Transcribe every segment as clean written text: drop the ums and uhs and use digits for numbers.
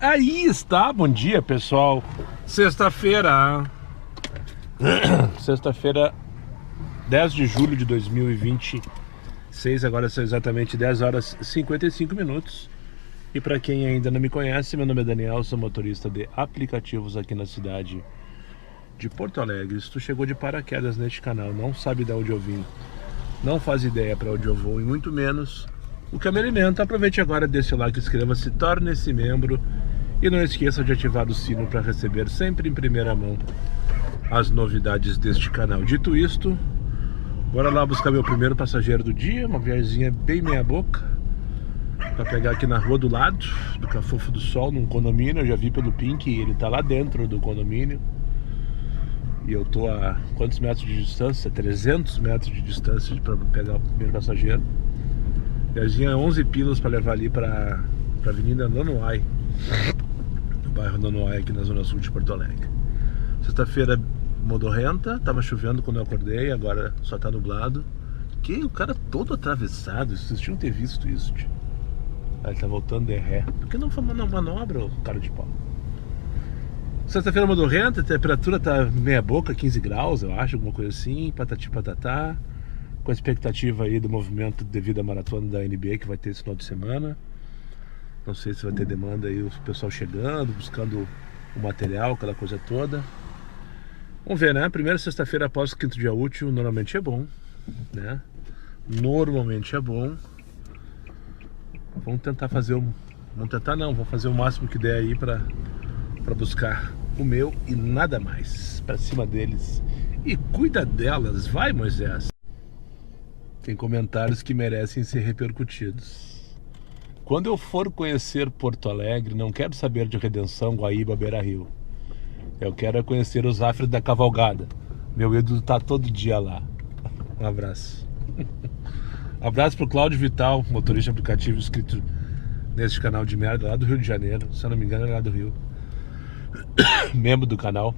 Aí está, bom dia pessoal. Sexta-feira, sexta-feira, 10 de julho de 2026. Agora são exatamente 10 horas e 55 minutos. E para quem ainda não me conhece, meu nome é Daniel, sou motorista de aplicativos aqui na cidade de Porto Alegre. Se tu chegou de paraquedas neste canal, não sabe de onde eu vim, não faz ideia para onde eu vou e muito menos o que eu me alimento, aproveite agora, deixe o like, inscreva-se, torne-se membro e não esqueça de ativar o sino para receber sempre em primeira mão as novidades deste canal. Dito isto, bora lá buscar meu primeiro passageiro do dia, uma viagemzinha bem meia boca, para pegar aqui na rua do lado, do Cafofo do Sol, num condomínio. Eu já vi pelo Pink e ele tá lá dentro do condomínio. E eu tô a quantos metros de distância? 300 metros de distância para pegar o primeiro passageiro. Viagemzinha 11 pilas para levar ali para a Avenida Nonoai, no bairro Nonoai, aqui na zona sul de Porto Alegre. Sexta-feira modorrenta, tava chovendo quando eu acordei, agora só tá nublado. Que o cara todo atravessado, vocês tinham que ter visto isso, tio. Ele tá voltando de ré. Por que não foi uma manobra, o cara de pau? Sexta-feira modorrenta, a temperatura tá meia boca, 15 graus, eu acho, alguma coisa assim, patati patatá. Com a expectativa aí do movimento devido à maratona da NBA que vai ter esse final de semana. Não sei se vai ter demanda aí, o pessoal chegando, buscando o material, aquela coisa toda. Vamos ver, né? Primeira sexta-feira após o quinto dia útil, normalmente é bom, né? Normalmente é bom. Vamos tentar fazer vamos fazer o máximo que der aí pra buscar o meu e nada mais. Pra cima deles. E cuida delas, vai, Moisés. Tem comentários que merecem ser repercutidos. Quando eu for conhecer Porto Alegre, não quero saber de Redenção, Guaíba, Beira-Rio. Eu quero conhecer os Zafre da Cavalgada. Meu ídolo tá todo dia lá. Um abraço. Um abraço pro Cláudio Vital, motorista aplicativo inscrito neste canal de merda lá do Rio de Janeiro. Se eu não me engano, é lá do Rio. Membro do canal.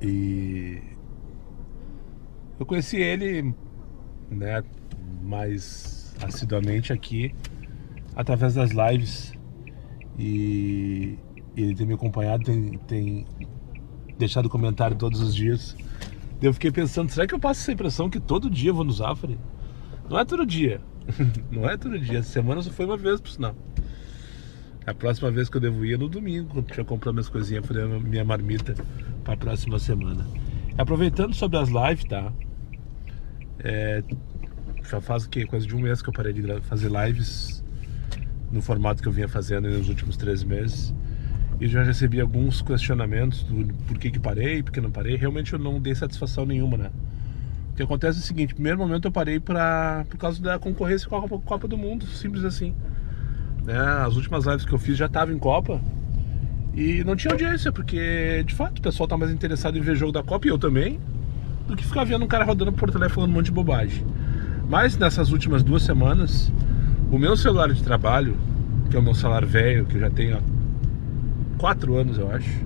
E eu conheci ele, né, mais assiduamente aqui através das lives, e ele tem me acompanhado, tem deixado comentário todos os dias. Eu fiquei pensando, será que eu passo essa impressão que todo dia eu vou no Zafre? Não é todo dia. Não é todo dia. Essa semana só foi uma vez, por sinal. A próxima vez que eu devo ir é no domingo, quando eu comprar minhas coisinhas, fazer minha marmita para a próxima semana. Aproveitando sobre as lives, tá? Já faz o quê? Quase de um mês que eu parei de fazer lives no formato que eu vinha fazendo nos últimos 3 meses. E já recebi alguns questionamentos do por que parei, por que não parei. Realmente eu não dei satisfação nenhuma, né? O que acontece é o seguinte: no primeiro momento eu parei por causa da concorrência com a Copa do Mundo, simples assim, né? As últimas lives que eu fiz já estavam em Copa e não tinha audiência, porque de fato o pessoal tá mais interessado em ver jogo da Copa, e eu também, do que ficar vendo um cara rodando por telefone falando um monte de bobagem. Mas nessas últimas 2 semanas, o meu celular de trabalho, que é o meu celular velho, que eu já tenho há 4 anos, eu acho,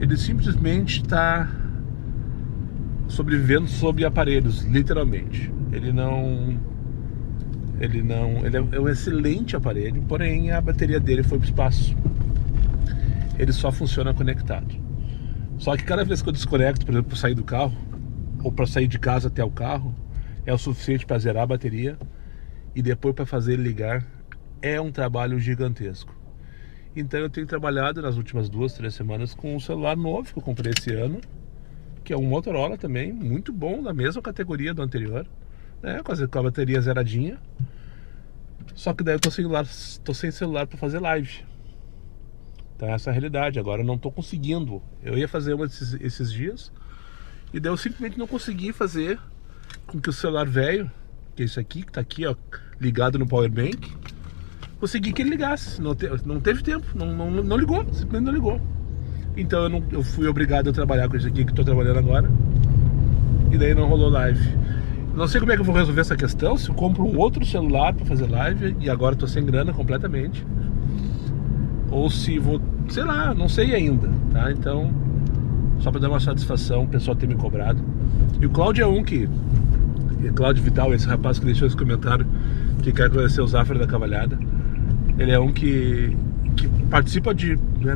ele simplesmente está sobrevivendo sobre aparelhos, literalmente. Ele é um excelente aparelho, porém a bateria dele foi para o espaço. Ele só funciona conectado. Só que cada vez que eu desconecto, por exemplo, para sair do carro, ou para sair de casa até o carro, é o suficiente para zerar a bateria, e depois para fazer ele ligar é um trabalho gigantesco. Então eu tenho trabalhado nas últimas 2, 3 semanas com um celular novo que eu comprei esse ano, que é um Motorola também, muito bom, da mesma categoria do anterior, né, com a bateria zeradinha. Só que daí eu tô sem celular para fazer live. Então essa é a realidade. Agora eu não tô conseguindo. Eu ia fazer uma esses dias, e daí eu simplesmente não consegui fazer com que o celular velho, que é isso aqui, que tá aqui, ó, ligado no powerbank, consegui que ele ligasse. Não teve tempo, não ligou, simplesmente não ligou. Então eu fui obrigado a trabalhar com isso aqui que tô trabalhando agora, e daí não rolou live. Não sei como é que eu vou resolver essa questão, se eu compro um outro celular para fazer live, e agora tô sem grana completamente, ou se vou, sei lá, não sei ainda, tá? Então, só para dar uma satisfação, o pessoal tem me cobrado. E o Cláudio é um que... Cláudio Vital, esse rapaz que deixou esse comentário, que quer conhecer o Zafre da Cavalhada, ele é um que participa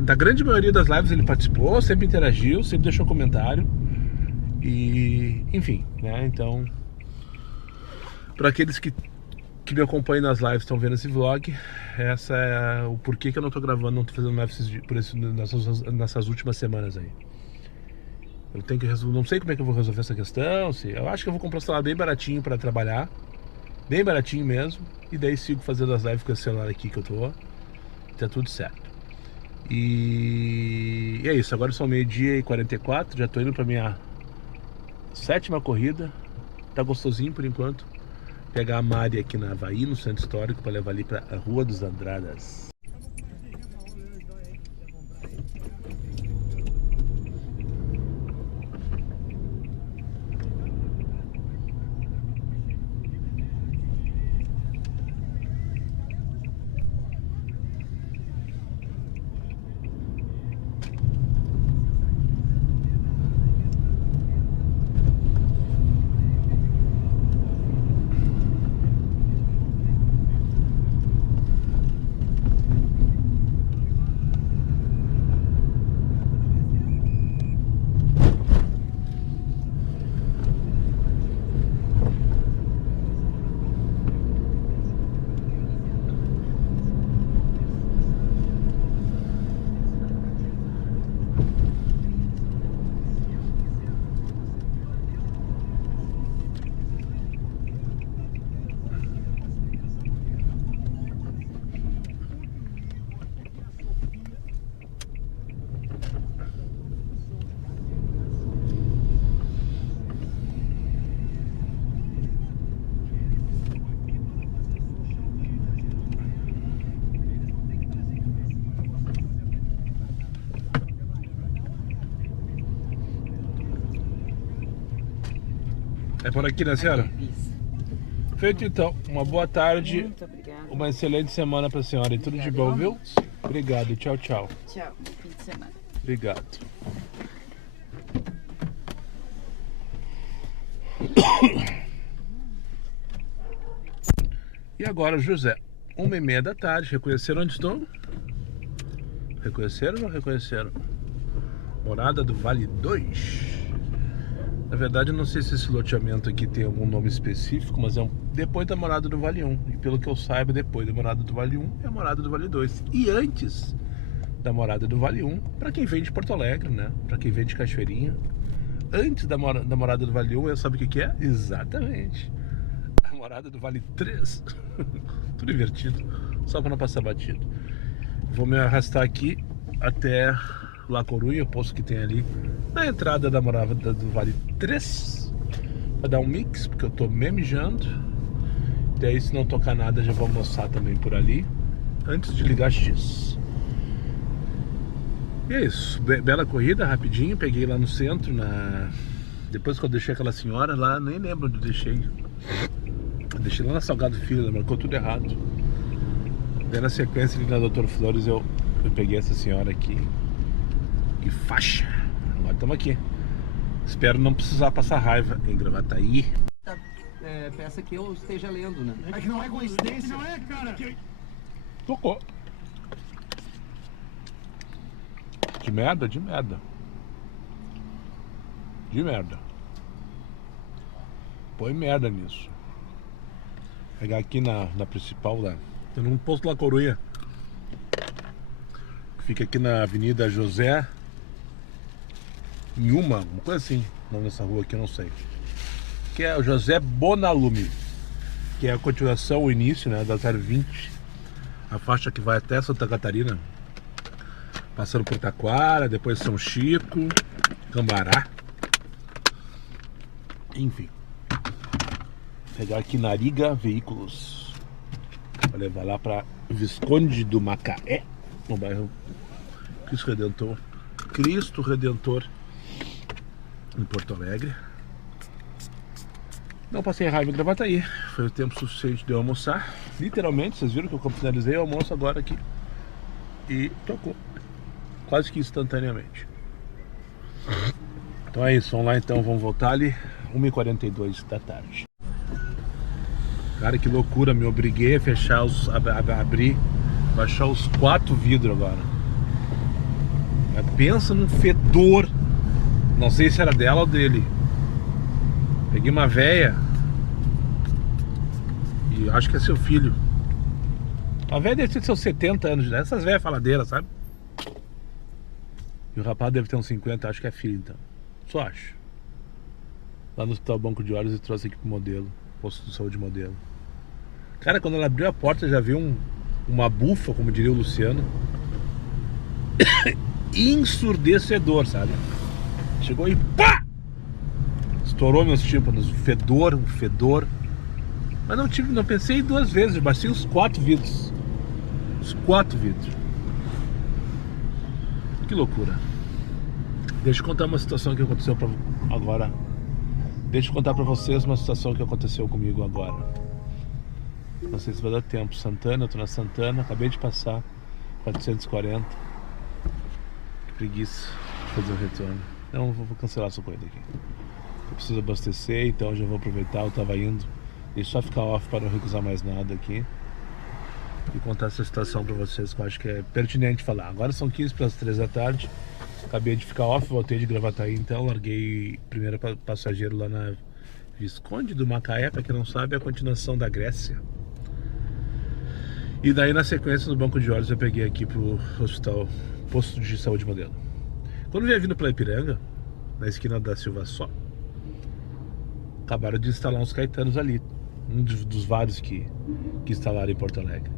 da grande maioria das lives. Ele participou, sempre interagiu, sempre deixou comentário. E, enfim, né? Então, para aqueles que me acompanham nas lives, estão vendo esse vlog, essa é o porquê que eu não tô gravando, não tô fazendo live nessas últimas semanas aí. Eu tenho que resolver, não sei como é que eu vou resolver essa questão. Eu acho que eu vou comprar um celular bem baratinho para trabalhar, bem baratinho mesmo, e daí sigo fazendo as lives com esse celular aqui que eu tô. Tá tudo certo. E é isso, agora são 12h44, já tô indo pra minha 7ª corrida. Tá gostosinho por enquanto. Pegar a Mari aqui na Havaí, no Centro Histórico, para levar ali pra Rua dos Andradas. É por aqui, né, senhora? Isso. Feito então. Uma boa tarde. Muito obrigada. Uma excelente semana pra senhora e tudo de bom, viu? Obrigado. Tchau, tchau. Tchau. Bom fim de semana. Obrigado. E agora, José, 1h30 da tarde. Reconheceram onde estou? Reconheceram ou não reconheceram? Morada do Vale 2. Na verdade, eu não sei se esse loteamento aqui tem algum nome específico, mas é depois da Morada do Vale 1. E pelo que eu saiba, depois da Morada do Vale 1 é a Morada do Vale 2. E antes da Morada do Vale 1, para quem vem de Porto Alegre, né? Para quem vem de Cachoeirinha. Antes da Morada do Vale 1, sabe o que é? Exatamente. A Morada do Vale 3. Tudo invertido, só para não passar batido. Vou me arrastar aqui até La Coruña, o posto que tem ali na entrada da Morada do Vale 3, para dar um mix, porque eu tô me mijando. E aí, se não tocar nada, já vou almoçar também por ali, antes de ligar X. E é isso, bela corrida, rapidinho. Peguei lá no centro, depois que eu deixei aquela senhora lá, nem lembro onde eu deixei. Eu deixei lá na Salgado Filho, marcou tudo errado. Daí na sequência ali na Doutor Flores eu peguei essa senhora aqui. E faixa. Agora estamos aqui. Espero não precisar passar raiva em Gravataí. Peça que eu esteja lendo, né? É que não é coincidência. Não é, cara. Tocou. De merda, de merda. De merda. Põe merda nisso. Pegar aqui na principal lá. Tem um posto La Coruña. Fica aqui na Avenida José Inhuma, uma coisa assim. O nome dessa rua aqui eu não sei. Que é o José Bonalume, que é a continuação, o início, né, da 020. A faixa que vai até Santa Catarina, passando por Taquara, depois São Chico, Cambará. Enfim. Pegar aqui Nariga Veículos para levar lá para Visconde do Macaé, no bairro Cristo Redentor, em Porto Alegre. Não passei raiva em Gravataí. Foi o tempo suficiente de eu almoçar. Literalmente, vocês viram que eu finalizei o almoço agora aqui. E tocou. Quase que instantaneamente. Então é isso, vamos lá então, vamos voltar ali. 1h42 da tarde. Cara, que loucura, me obriguei a fechar abrir, baixar os 4 vidros agora. Mas pensa num fedor. Não sei se era dela ou dele. Peguei uma véia. E acho que é seu filho. A véia deve ter seus 70 anos. Essas véias faladeiras, sabe? E o rapaz deve ter uns 50. Acho que é filho, então. Só acho. Lá no Hospital Banco de Olhos e trouxe aqui pro Modelo. Posto de saúde Modelo. Cara, quando ela abriu a porta já viu uma bufa, como diria o Luciano. Ensurdecedor, sabe? Chegou e pá! Estourou meus tímpanos. Um fedor. Mas não pensei 2 vezes, bati os 4 vidros. Os 4 vidros. Que loucura. Deixa eu contar uma situação que aconteceu agora. Deixa eu contar pra vocês uma situação que aconteceu comigo agora. Não sei se vai dar tempo. Santana, eu tô na Santana, acabei de passar 440. Que preguiça de fazer o retorno. Não, vou cancelar essa coisa aqui. Eu preciso abastecer, então já vou aproveitar. Eu tava indo. Deixa eu só ficar off para não recusar mais nada aqui. E contar essa situação pra vocês que eu acho que é pertinente falar. Agora são 15 para as 3 da tarde. Acabei de ficar off, voltei de Gravataí, então larguei primeiro passageiro lá na Visconde do Macaé, pra quem não sabe, é a continuação da Grécia. E daí na sequência no Banco de Olhos eu peguei aqui pro hospital, posto de saúde Modelo. Quando eu vinha vindo pela Ipiranga, na esquina da Silva Só, acabaram de instalar uns Caetanos ali, um dos vários que instalaram em Porto Alegre.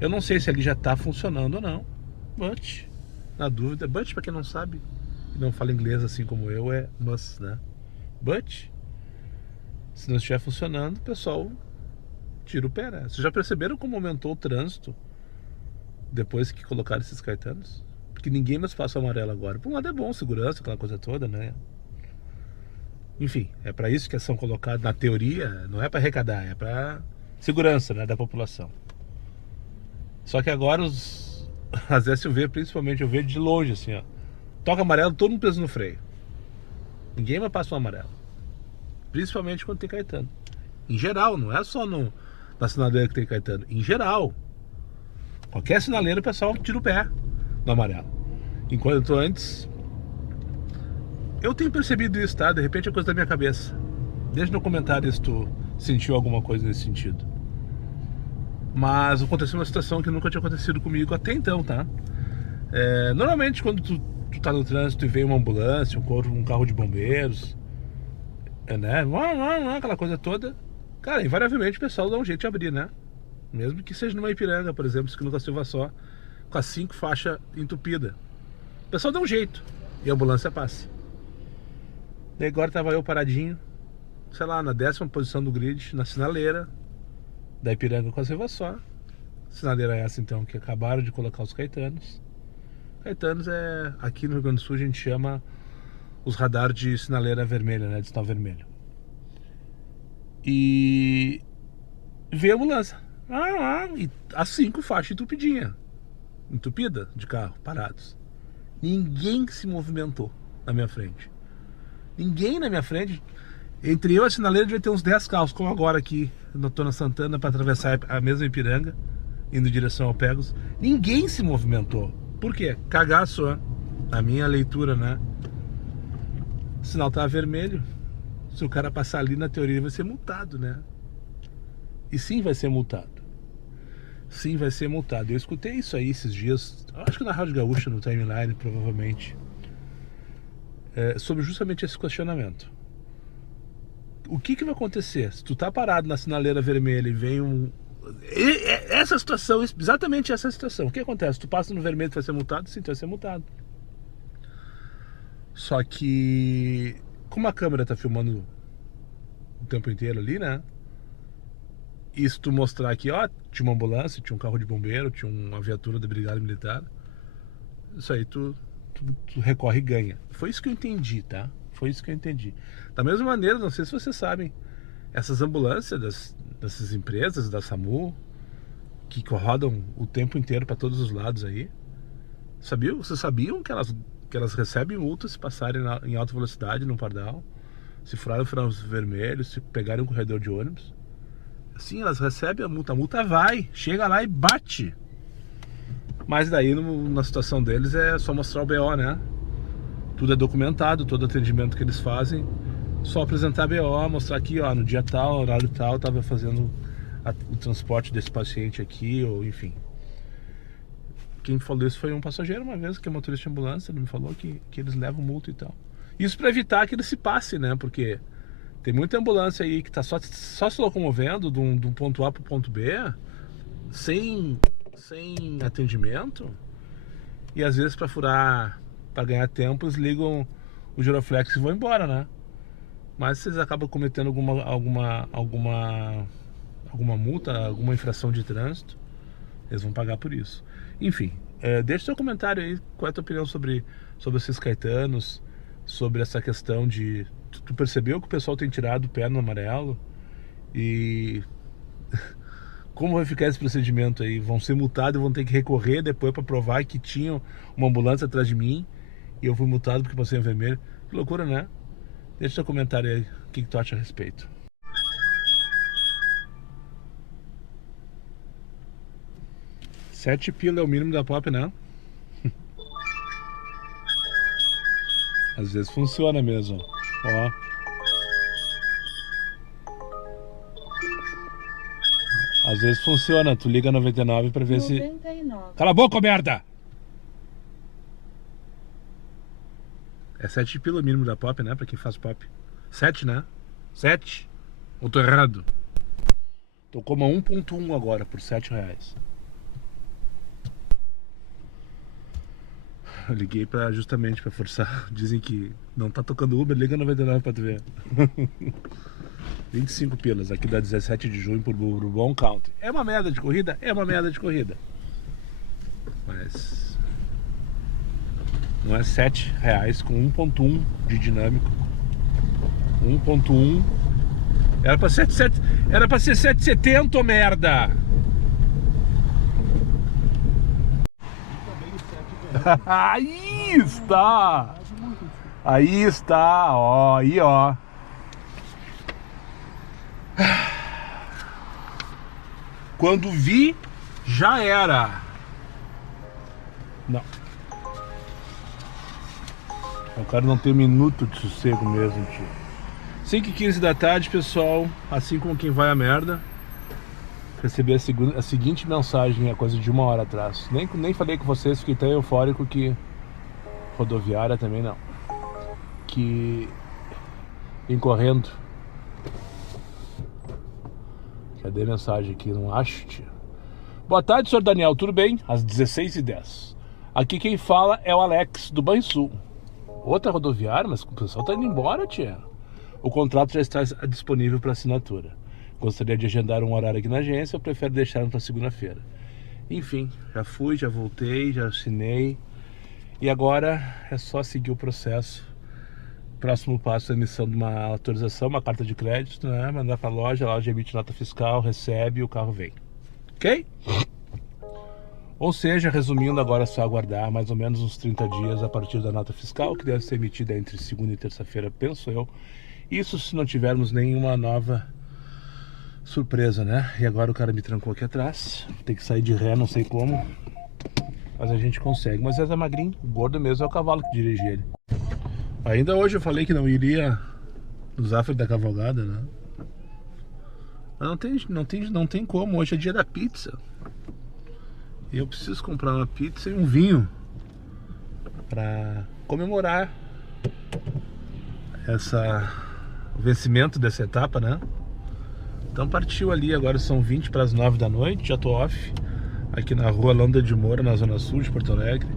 Eu não sei se ali já tá funcionando ou não, but, na dúvida, but pra quem não sabe e não fala inglês assim como eu, é must, né? But, se não estiver funcionando, o pessoal tira o pé, né? Vocês já perceberam como aumentou o trânsito depois que colocaram esses Caetanos? Porque ninguém mais passa o amarelo agora. Por um lado é bom, segurança, aquela coisa toda, né? Enfim, é pra isso que são colocados, na teoria, não é pra arrecadar, é pra segurança, né, da população. Só que agora as SUV, principalmente, eu vejo de longe assim, ó. Toca amarelo, todo mundo preso no freio. Ninguém mais passa o amarelo. Principalmente quando tem Caetano. Em geral, não é só na sinaleira que tem Caetano. Em geral. Qualquer sinaleira o pessoal tira o pé no amarelo. Enquanto antes... Eu tenho percebido isso, tá? De repente é coisa da minha cabeça. Deixa no comentário se tu sentiu alguma coisa nesse sentido. Mas aconteceu uma situação que nunca tinha acontecido comigo até então, tá? Normalmente quando tu tá no trânsito e vem uma ambulância, um carro de bombeiros, né? Aquela coisa toda, cara, invariavelmente o pessoal dá um jeito de abrir, né? Mesmo que seja numa Ipiranga, por exemplo, que nunca Silva Só, com as 5 faixas entupidas. O pessoal dá um jeito e a ambulância passa. E agora tava eu paradinho, sei lá, na 10ª posição do grid, na sinaleira da Ipiranga com a Silva Só. Sinaleira essa então que acabaram de colocar os Caetanos. Caetanos aqui no Rio Grande do Sul a gente chama os radares de sinaleira vermelha, né, de sinal vermelho. E veio a ambulância. E as 5 faixas entupida de carro, parados. Ninguém se movimentou na minha frente. Ninguém na minha frente. Entre eu e a sinaleira devia ter uns 10 carros, como agora aqui na Tona Santana, para atravessar a mesma Ipiranga, indo em direção ao Pegos. Ninguém se movimentou. Por quê? Cagaço, ó. A minha leitura, né? O sinal tá vermelho. Se o cara passar ali, na teoria, vai ser multado, né? E sim, vai ser multado. Sim, vai ser multado. Eu escutei isso aí esses dias, acho que na Rádio Gaúcha, no Timeline, provavelmente, sobre justamente esse questionamento. O que vai acontecer se tu tá parado na sinaleira vermelha e vem essa situação, exatamente essa situação. O que acontece? Tu passa no vermelho, tu vai ser multado? Sim, tu vai ser multado. Só que, como a câmera tá filmando o tempo inteiro ali, né? E se tu mostrar aqui, ó, tinha uma ambulância, tinha um carro de bombeiro, tinha uma viatura da Brigada Militar, isso aí tu recorre e ganha. Foi isso que eu entendi, tá? Foi isso que eu entendi. Da mesma maneira, não sei se vocês sabem, essas ambulâncias dessas empresas, da SAMU, que rodam o tempo inteiro para todos os lados aí, vocês sabiam que elas recebem multas se passarem em alta velocidade no pardal, se furarem o sinal vermelho, se pegarem um corredor de ônibus? Sim, elas recebem a multa vai, chega lá e bate. Mas daí na situação deles é só mostrar o BO, né? Tudo é documentado, todo atendimento que eles fazem, só apresentar BO, mostrar aqui, ó, no dia tal, horário tal, tava fazendo o transporte desse paciente aqui, ou enfim. Quem falou isso foi um passageiro uma vez, que é motorista de ambulância, ele me falou que eles levam multa e tal. Isso para evitar que ele se passe, né? Porque tem muita ambulância aí que tá só se locomovendo de um ponto A pro ponto B, sem atendimento, e às vezes para ganhar tempo eles ligam o giroflex e vão embora, né? Mas se eles acabam cometendo alguma multa, alguma infração de trânsito, eles vão pagar por isso. Enfim, deixa seu comentário aí, qual é a tua opinião sobre esses caetanos, sobre essa questão de... Tu percebeu que o pessoal tem tirado o pé no amarelo? E como vai ficar esse procedimento aí? Vão ser multados e vão ter que recorrer depois para provar que tinham uma ambulância atrás de mim e eu fui multado porque passei em vermelho? Que loucura, né? Deixa seu comentário aí, o que tu acha a respeito. 7 pila é o mínimo da pop, né? Às vezes funciona mesmo. Ó. Às vezes funciona, tu liga 99 pra ver 99. Se... Cala a boca, merda! É 7 pila o mínimo da pop, né? Pra quem faz pop. 7, né? 7? Ou tô errado? Tô como a 1.1 agora, por R$7. Eu liguei justamente pra forçar. Dizem que não tá tocando Uber, liga 99 pra tu ver. 25 pilas, aqui da 17 de junho por Bourbon County. É uma merda de corrida? É uma merda de corrida. Mas não é R$7 com 1.1 de dinâmico. 1.1 era pra ser 7,70, merda! Aí está! Aí está, ó, aí ó. Quando vi, já era. Não. O cara não tem um minuto de sossego mesmo, tio. 5h15 da tarde, pessoal. Assim como quem vai a merda. Recebi a seguinte mensagem há coisa de 1 hora atrás. Nem falei com vocês, fiquei tão eufórico que... Rodoviária também não. Que... Vim correndo. Cadê a mensagem aqui? Não acho, tia. Boa tarde, senhor Daniel, tudo bem? Às 16h10. Aqui quem fala é o Alex, do Banrisul. Outra rodoviária, mas o pessoal tá indo embora, tia. O contrato já está disponível para assinatura. Gostaria de agendar um horário aqui na agência, eu prefiro deixar para segunda-feira. Enfim, já fui, já voltei, já assinei. E agora é só seguir o processo. Próximo passo é a emissão de uma autorização, uma carta de crédito, né? Mandar para a loja emite nota fiscal, recebe e o carro vem. Ok? Ou seja, resumindo, agora é só aguardar mais ou menos uns 30 dias a partir da nota fiscal, que deve ser emitida entre segunda e terça-feira, penso eu. Isso se não tivermos nenhuma nova surpresa, né? E agora o cara me trancou aqui atrás. Tem que sair de ré, não sei como. Mas a gente consegue. Mas é magrinho, o gordo mesmo é o cavalo que dirige ele. Ainda hoje eu falei que não iria no Zafra da Cavalgada, né? Mas não tem como. Hoje é dia da pizza. E eu preciso comprar uma pizza e um vinho pra comemorar o vencimento dessa etapa, né? Então partiu ali, agora são 20 para as 9 da noite, já tô off aqui na rua Landa de Moura, na zona sul de Porto Alegre,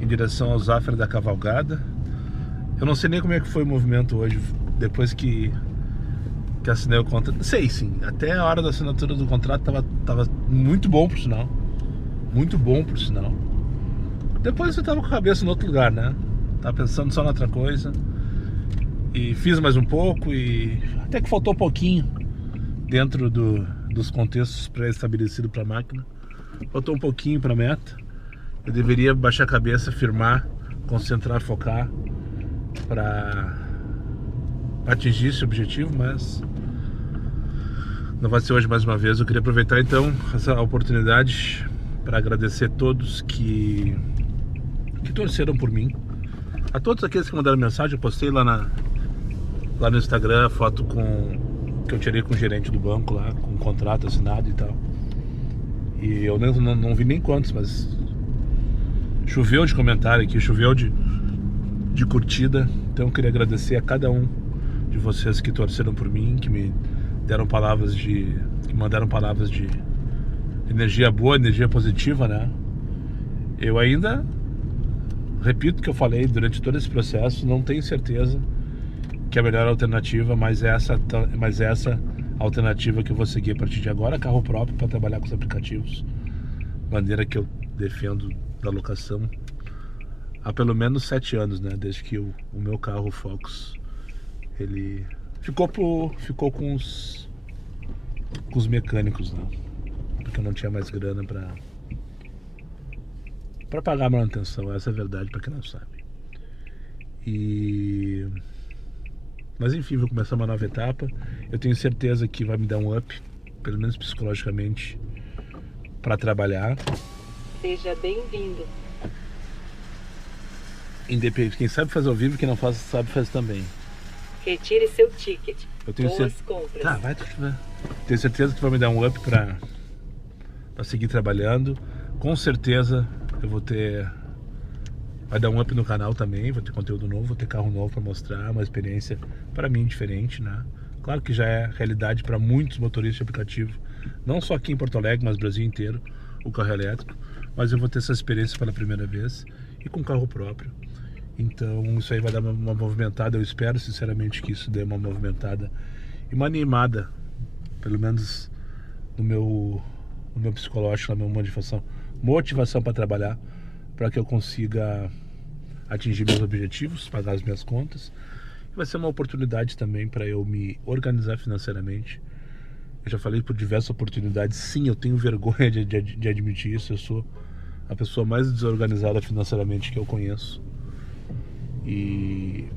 em direção ao Zafra da Cavalgada. Eu não sei nem como é que foi o movimento hoje, depois que assinei o contrato. Sei sim, até a hora da assinatura do contrato tava muito bom, por sinal. Muito bom, por sinal. Depois eu tava com a cabeça no outro lugar, né? Tava pensando só na outra coisa. E fiz mais um pouco e até que faltou um pouquinho dentro dos contextos pré-estabelecidos para a máquina. Faltou um pouquinho para a meta. Eu deveria baixar a cabeça, firmar, concentrar, focar para atingir esse objetivo, mas não vai ser hoje mais uma vez. Eu queria aproveitar então essa oportunidade para agradecer todos que torceram por mim. A todos aqueles que mandaram mensagem, eu postei lá no Instagram a foto que eu tirei com o gerente do banco lá, com o contrato assinado e tal. E eu não vi nem quantos, mas choveu de comentário aqui, choveu de curtida. Então eu queria agradecer a cada um de vocês que torceram por mim, que me deram palavras que mandaram palavras de energia boa, energia positiva, né? Eu ainda repito o que eu falei durante todo esse processo, não tenho certeza que é a melhor alternativa, mas essa alternativa que eu vou seguir a partir de agora, carro próprio para trabalhar com os aplicativos, maneira que eu defendo da locação há pelo menos 7 anos, né? Desde que o meu carro, o Focus, ele ficou com os mecânicos, né? Porque eu não tinha mais grana para pagar a manutenção, essa é a verdade para quem não sabe. Mas enfim, vou começar uma nova etapa. Eu tenho certeza que vai me dar um up, pelo menos psicologicamente, para trabalhar. Seja bem-vindo. Independente, quem sabe fazer ao vivo, quem não faz, sabe fazer também. Retire seu ticket. Eu tenho Boas compras. Tá, vai. Tenho certeza que vai me dar um up para seguir trabalhando. Com certeza eu vou ter... Vai dar um up no canal também, vou ter conteúdo novo, vou ter carro novo para mostrar, uma experiência para mim diferente, né? Claro que já é realidade para muitos motoristas de aplicativo, não só aqui em Porto Alegre, mas no Brasil inteiro, o carro elétrico. Mas eu vou ter essa experiência pela primeira vez e com carro próprio. Então isso aí vai dar uma movimentada, eu espero sinceramente que isso dê uma movimentada e uma animada, pelo menos no meu psicológico, na minha motivação para trabalhar, para que eu consiga atingir meus objetivos, pagar as minhas contas. Vai ser uma oportunidade também para eu me organizar financeiramente. Eu já falei por diversas oportunidades, sim, eu tenho vergonha de admitir isso. Eu sou a pessoa mais desorganizada financeiramente que eu conheço. E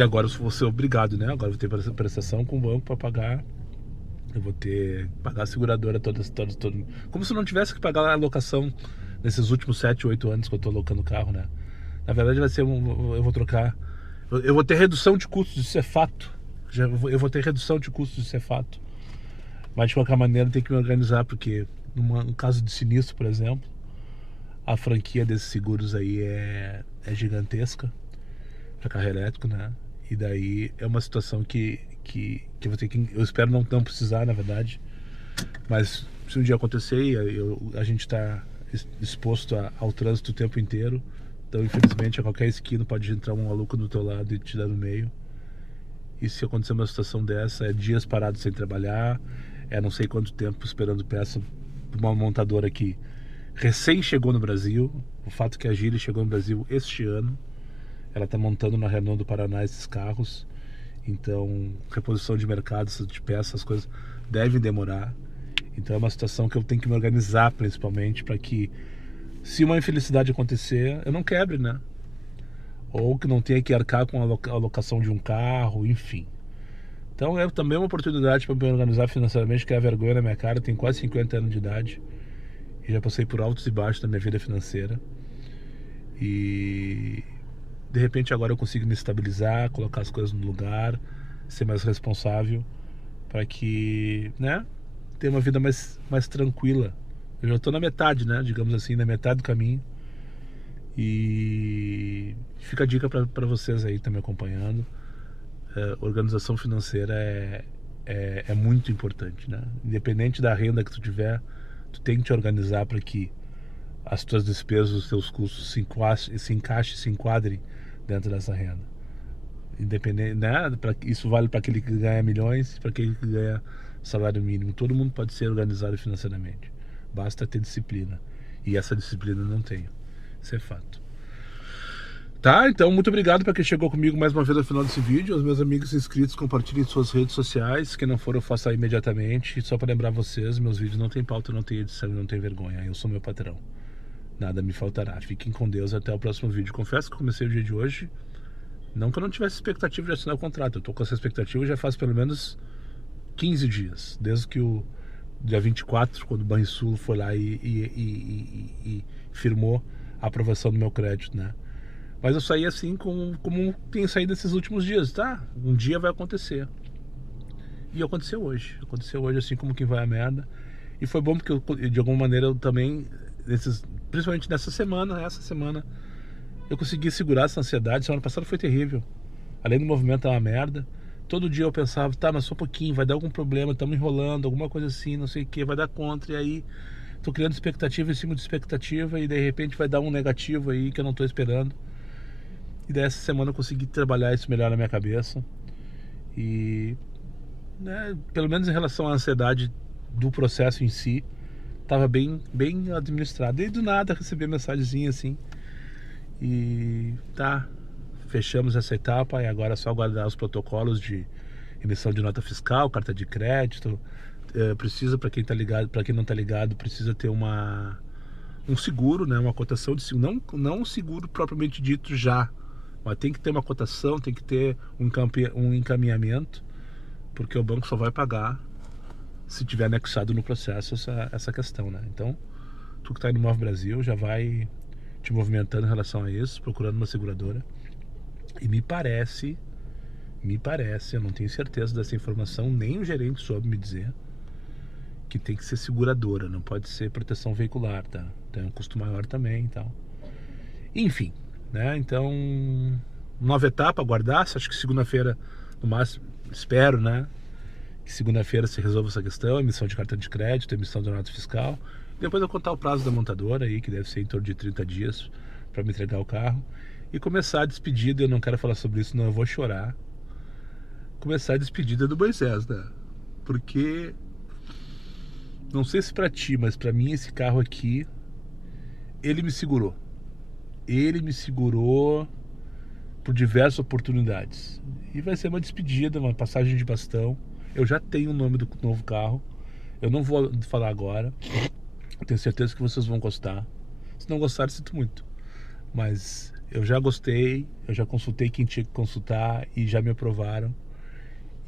agora eu vou ser obrigado, né? Agora eu vou ter prestação com o banco para pagar. Eu vou ter que pagar a seguradora toda. Como se eu não tivesse que pagar a locação nesses últimos 7, 8 anos que eu tô alocando o carro, né? Na verdade vai ser eu vou trocar. Eu vou ter redução de custos, isso é fato. Eu vou ter redução de custos, isso é fato. Mas de qualquer maneira tem que me organizar, porque no caso de sinistro, por exemplo, a franquia desses seguros aí é gigantesca para carro elétrico, né? E daí é uma situação que eu vou ter que... Eu espero não precisar, na verdade. Mas se um dia acontecer, a gente está exposto ao trânsito o tempo inteiro. Então, infelizmente, a qualquer esquina pode entrar um maluco do teu lado e te dar no meio. E se acontecer uma situação dessa, é dias parados sem trabalhar, é não sei quanto tempo esperando peça para uma montadora que recém chegou no Brasil. O fato que a Geely chegou no Brasil este ano, ela está montando na Renault do Paraná esses carros. Então, reposição de mercado, de peças, as coisas devem demorar. Então é uma situação que eu tenho que me organizar, principalmente, para que, se uma infelicidade acontecer, eu não quebre, né? Ou que não tenha que arcar com a alocação de um carro, enfim. Então é também uma oportunidade para me organizar financeiramente, que é a vergonha na minha cara. Eu tenho quase 50 anos de idade e já passei por altos e baixos na minha vida financeira. E de repente agora eu consigo me estabilizar, colocar as coisas no lugar, ser mais responsável, para que, né, ter uma vida mais tranquila. Eu já estou na metade, né, digamos assim, na metade do caminho. E fica a dica para vocês aí que estão me acompanhando. Organização financeira é muito importante, né? Independente da renda que tu tiver, tu tem que te organizar para que as tuas despesas, os teus custos se enquadrem dentro dessa renda. Independente, né? Isso vale para aquele que ganha milhões, para aquele que ganha salário mínimo. Todo mundo pode ser organizado financeiramente. Basta ter disciplina. E essa disciplina eu não tenho. Isso é fato. Tá, então muito obrigado para quem chegou comigo mais uma vez ao final desse vídeo. Os meus amigos inscritos, compartilhem em suas redes sociais. Quem não for, eu faço imediatamente. Só para lembrar vocês, meus vídeos não tem pauta, não tem edição, não tem vergonha. Eu sou meu patrão. Nada me faltará. Fiquem com Deus, até o próximo vídeo. Confesso que comecei o dia de hoje, não que eu não tivesse expectativa de assinar o contrato. Eu tô com essa expectativa já faz pelo menos 15 dias. Desde que o dia 24, quando o Banrisul foi lá e firmou a aprovação do meu crédito, né? Mas eu saí assim como tenho saído esses últimos dias, tá? Um dia vai acontecer. E aconteceu hoje. Aconteceu hoje, assim como quem vai a merda. E foi bom porque de alguma maneira eu também, principalmente essa semana, eu consegui segurar essa ansiedade. Semana passada foi terrível. Além do movimento é uma merda. Todo dia eu pensava, tá, mas só um pouquinho, vai dar algum problema, estamos enrolando, alguma coisa assim, não sei o que, vai dar contra. E aí tô criando expectativa em cima de expectativa e de repente vai dar um negativo aí que eu não tô esperando. E daí essa semana eu consegui trabalhar isso melhor na minha cabeça. E, né, pelo menos em relação à ansiedade do processo em si, tava bem administrado. E do nada recebi a mensagenzinha assim. E tá, fechamos essa etapa e agora é só aguardar os protocolos de emissão de nota fiscal, carta de crédito. Precisa, para quem tá ligado, para quem não tá ligado, precisa ter um seguro, né, uma cotação de seguro, não um seguro propriamente dito já, mas tem que ter uma cotação, tem que ter um encaminhamento, porque o banco só vai pagar se tiver anexado no processo essa questão, né? Então, tu que tá no Move Brasil já vai te movimentando em relação a isso, procurando uma seguradora. E me parece, eu não tenho certeza dessa informação, nem o gerente soube me dizer, que tem que ser seguradora, não pode ser proteção veicular, tá? Tem um custo maior também e tal. Enfim, né? Então, nova etapa, aguardar. Acho que segunda-feira, no máximo, espero, né? Que segunda-feira se resolva essa questão, emissão de cartão de crédito, emissão de nota fiscal. Depois eu contar o prazo da montadora aí, que deve ser em torno de 30 dias para me entregar o carro. E começar a despedida, eu não quero falar sobre isso, não, eu vou chorar. Começar a despedida do Moisés, né? Porque, não sei se pra ti, mas pra mim esse carro aqui, ele me segurou. Ele me segurou por diversas oportunidades. E vai ser uma despedida, uma passagem de bastão. Eu já tenho o nome do novo carro. Eu não vou falar agora. Eu tenho certeza que vocês vão gostar. Se não gostarem, sinto muito. Mas eu já gostei, eu já consultei quem tinha que consultar e já me aprovaram.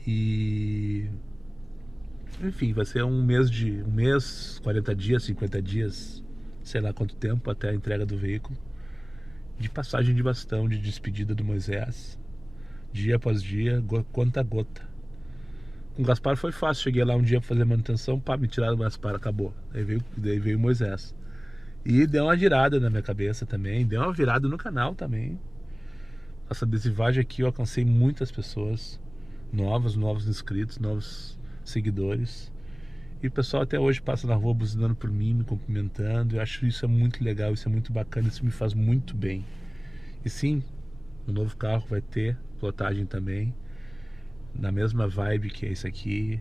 E enfim, vai ser um mês, 40 dias, 50 dias, sei lá quanto tempo até a entrega do veículo, de passagem de bastão, de despedida do Moisés, dia após dia, gota a gota. Com o Gaspar foi fácil, cheguei lá um dia pra fazer manutenção, pá, me tiraram do Gaspar, acabou. Daí veio o Moisés. E deu uma girada na minha cabeça também, deu uma virada no canal também. Essa adesivagem aqui eu alcancei muitas pessoas novos inscritos, novos seguidores. E o pessoal até hoje passa na rua buzinando por mim, me cumprimentando. Eu acho isso é muito legal, isso é muito bacana, isso me faz muito bem. E sim, o novo carro vai ter plotagem também, na mesma vibe que é esse aqui.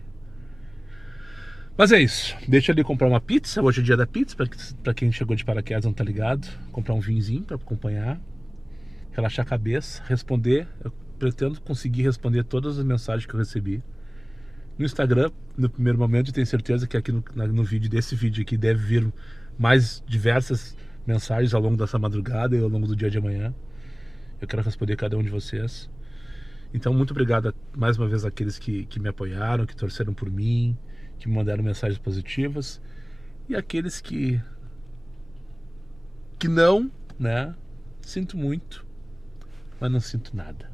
Mas é isso, deixa ali comprar uma pizza. Hoje é dia da pizza, pra quem chegou de paraquedas não tá ligado. Comprar um vinhozinho pra acompanhar, relaxar a cabeça, responder. Eu pretendo conseguir responder todas as mensagens que eu recebi no Instagram no primeiro momento, e tenho certeza que aqui no vídeo desse vídeo aqui deve vir mais diversas mensagens ao longo dessa madrugada e ao longo do dia de amanhã. Eu quero responder cada um de vocês. Então, muito obrigado mais uma vez àqueles que me apoiaram, que torceram por mim, que me mandaram mensagens positivas, e aqueles que não, né? Sinto muito, mas não sinto nada.